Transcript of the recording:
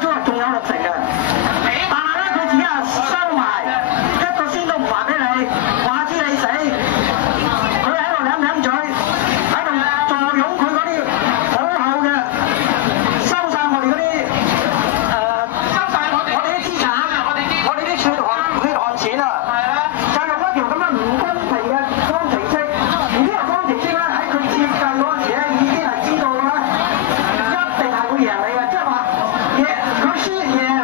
咗仲有6成嘅，但係咧佢自己係收埋，一個仙都唔話俾你，話知你死，佢喺度舐舐嘴，喺度坐擁佢嗰啲好厚嘅，收晒我哋嗰啲收晒我哋啲資產，我哋啲血汗錢啊！就用一條咁樣唔公平嘅方程式，而呢個方程式咧喺佢設計嗰陣時咧已經係知道咧，一定係會贏你嘅，即係話贏佢輸贏。